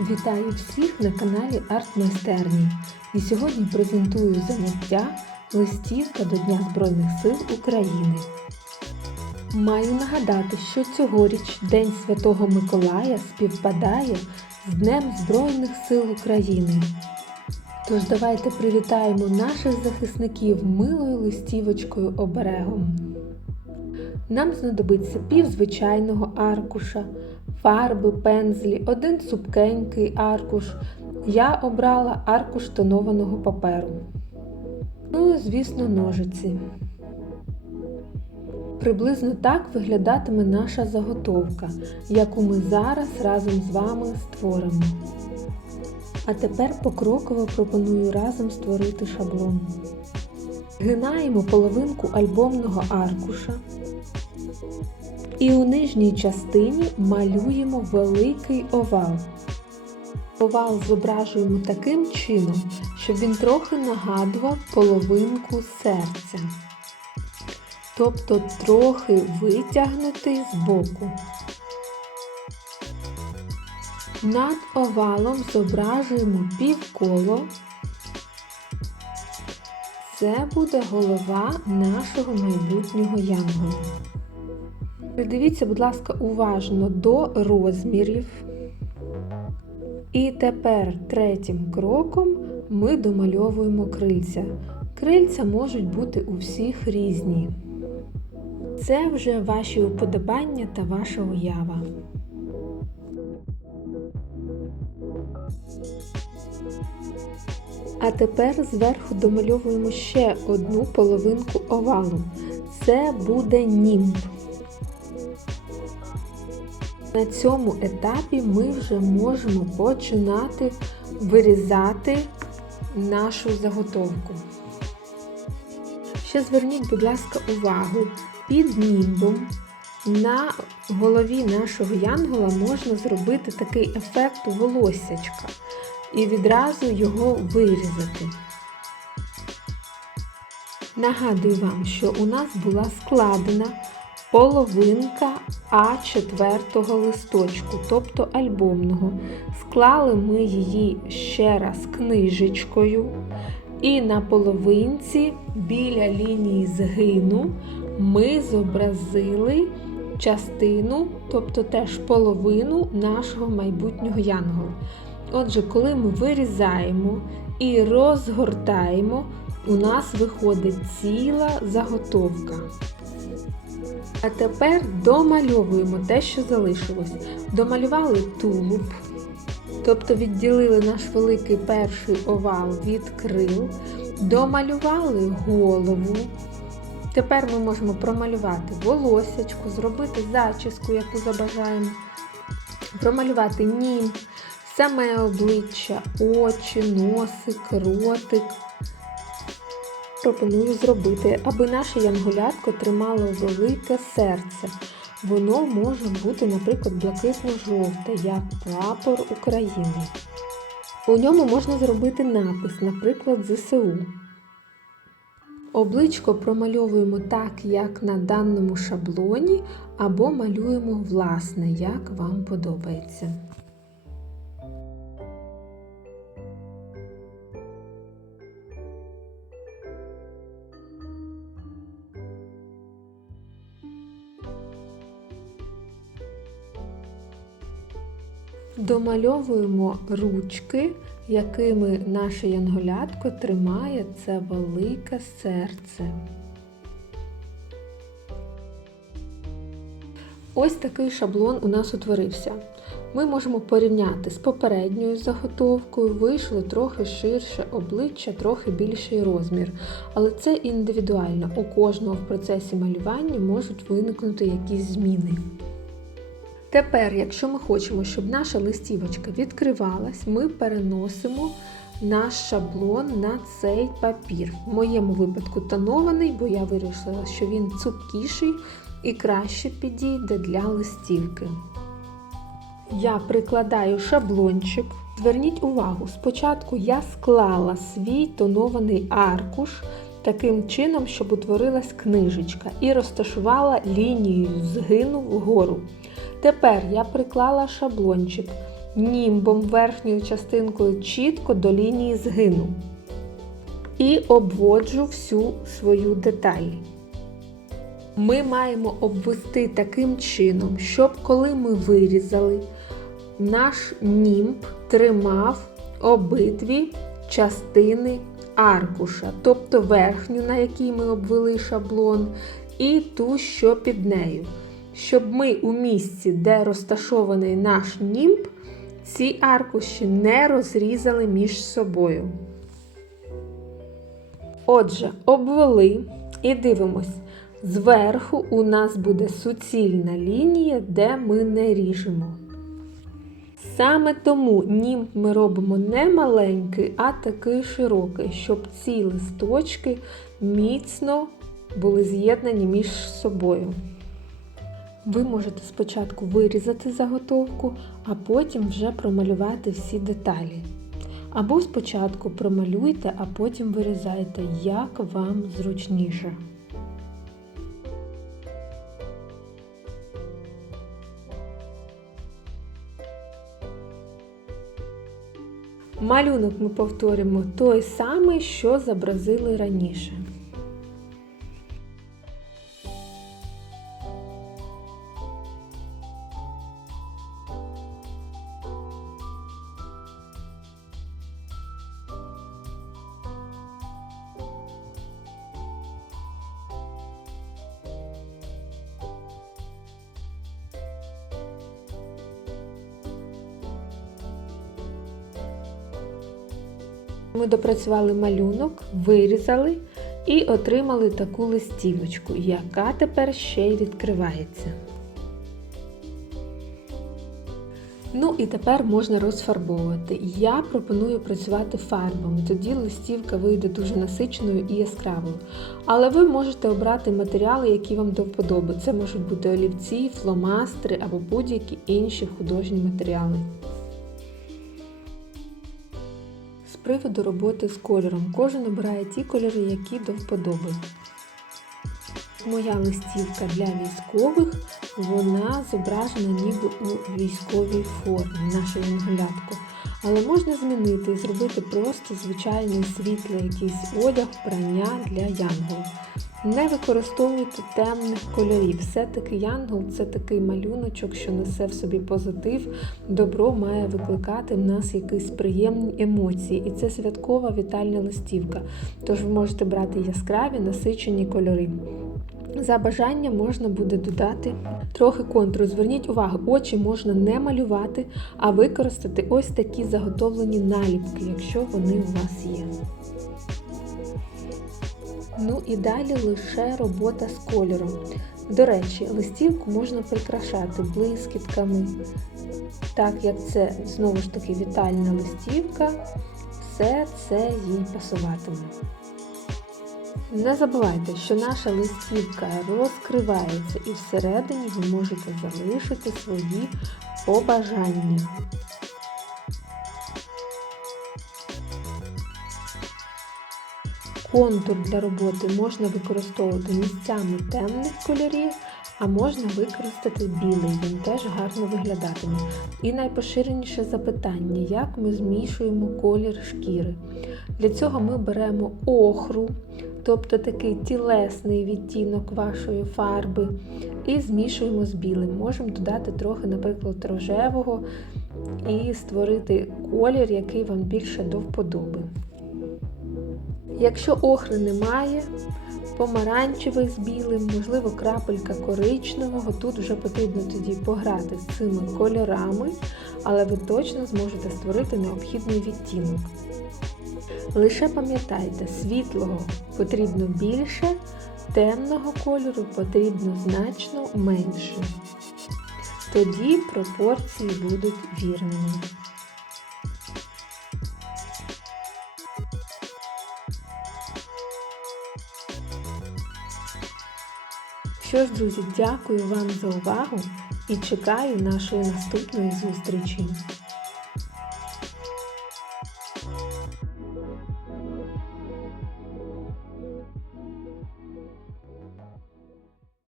Вітаю всіх на каналі Арт. І сьогодні презентую заняття Листівка до Дня Збройних сил України. Маю нагадати, що цьогоріч День Святого Миколая співпадає з Днем Збройних сил України. Тож давайте привітаємо наших захисників милою листівочкою оберегом. Нам знадобиться пів звичайного аркуша, фарби, пензлі, один цупкенький аркуш. Я обрала аркуш тонованого паперу. Ну і, звісно, ножиці. Приблизно так виглядатиме наша заготовка, яку ми зараз разом з вами створимо. А тепер покроково пропоную разом створити шаблон. Гинаємо половинку альбомного аркуша. І у нижній частині малюємо великий овал. Овал зображуємо таким чином, щоб він трохи нагадував половинку серця. Тобто трохи витягнутий з боку. Над овалом зображуємо півколо. Це буде голова нашого майбутнього янгола. Придивіться, будь ласка, уважно до розмірів. І тепер третім кроком ми домальовуємо крильця. Крильця можуть бути у всіх різні. Це вже ваші уподобання та ваша уява. А тепер зверху домальовуємо ще одну половинку овалу. Це буде німб. На цьому етапі ми вже можемо починати вирізати нашу заготовку. Ще зверніть, будь ласка, увагу, під німбом на голові нашого янгола можна зробити такий ефект волосячка і відразу його вирізати. Нагадую вам, що у нас була складена половинка А4 листочку, тобто альбомного. Склали ми її ще раз книжечкою. І на половинці біля лінії згину ми зобразили частину, тобто теж половину нашого майбутнього янгола. Отже, коли ми вирізаємо і розгортаємо, у нас виходить ціла заготовка. А тепер домальовуємо те, що залишилось. Домалювали тулуб, тобто відділили наш великий перший овал від крил, домалювали голову. Тепер ми можемо промалювати волосячку, зробити зачіску, яку забажаємо, промалювати нім, саме обличчя, очі, носик, ротик. Пропоную зробити, аби наше янголятко тримало велике серце. Воно може бути, наприклад, блакитно-жовте, як прапор України. У ньому можна зробити напис, наприклад, ЗСУ. Обличко промальовуємо так, як на даному шаблоні, або малюємо власне, як вам подобається. Домальовуємо ручки, якими наше янголятко тримає це велике серце. Ось такий шаблон у нас утворився. Ми можемо порівняти з попередньою заготовкою, вийшло трохи ширше обличчя, трохи більший розмір. Але це індивідуально. У кожного в процесі малювання можуть виникнути якісь зміни. Тепер, якщо ми хочемо, щоб наша листівочка відкривалась, ми переносимо наш шаблон на цей папір. В моєму випадку тонований, бо я вирішила, що він цупкіший і краще підійде для листівки. Я прикладаю шаблончик. Зверніть увагу, спочатку я склала свій тонований аркуш таким чином, щоб утворилась книжечка, і розташувала лінію згину вгору. Тепер я приклала шаблончик німбом верхньою частинкою чітко до лінії згину. І обводжу всю свою деталь. Ми маємо обвести таким чином, щоб коли ми вирізали, наш німб тримав обидві частини аркуша, тобто верхню, на якій ми обвели шаблон, і ту, що під нею. Щоб ми у місці, де розташований наш німб, ці аркуші не розрізали між собою. Отже, обвели і дивимось. Зверху у нас буде суцільна лінія, де ми не ріжемо. Саме тому німб ми робимо не маленький, а такий широкий, щоб ці листочки міцно були з'єднані між собою. Ви можете спочатку вирізати заготовку, а потім вже промалювати всі деталі. Або спочатку промалюйте, а потім вирізайте, як вам зручніше. Малюнок ми повторимо той самий, що зобразили раніше. Ми допрацювали малюнок, вирізали і отримали таку листівочку, яка тепер ще й відкривається. Ну і тепер можна розфарбовувати. Я пропоную працювати фарбами, тоді листівка вийде дуже насиченою і яскравою. Але ви можете обрати матеріали, які вам до вподоби. Це можуть бути олівці, фломастери або будь-які інші художні матеріали. Приводу роботи з кольором. Кожен обирає ті кольори, які до вподоби. Моя листівка для військових, вона зображена ніби у військовій формі, наша янгулятко. Але можна змінити і зробити просто звичайний світлий якийсь одяг, прання для янгола. Не використовуйте темних кольорів. Все-таки янгол це такий малюночок, що несе в собі позитив. Добро має викликати в нас якісь приємні емоції. І це святкова вітальна листівка. Тож ви можете брати яскраві насичені кольори. За бажанням можна буде додати трохи контуру. Зверніть увагу, очі можна не малювати, а використати ось такі заготовлені наліпки, якщо вони у вас є. Ну і далі лише робота з кольором. До речі, листівку можна прикрашати блискітками, так як це знову ж таки вітальна листівка, все це їй пасуватиме. Не забувайте, що наша листівка розкривається і всередині ви можете залишити свої побажання. Контур для роботи можна використовувати місцями темних кольорів, а можна використати білий, він теж гарно виглядатиме. І найпоширеніше запитання, як ми змішуємо колір шкіри. Для цього ми беремо охру, тобто такий тілесний відтінок вашої фарби, і змішуємо з білим. Можемо додати трохи, наприклад, рожевого і створити колір, який вам більше до вподоби. Якщо охри немає, помаранчевий з білим, можливо, крапелька коричневого, тут вже потрібно тоді пограти з цими кольорами, але ви точно зможете створити необхідний відтінок. Лише пам'ятайте, світлого потрібно більше, темного кольору потрібно значно менше. Тоді пропорції будуть вірними. Що ж, друзі, дякую вам за увагу і чекаю нашої наступної зустрічі.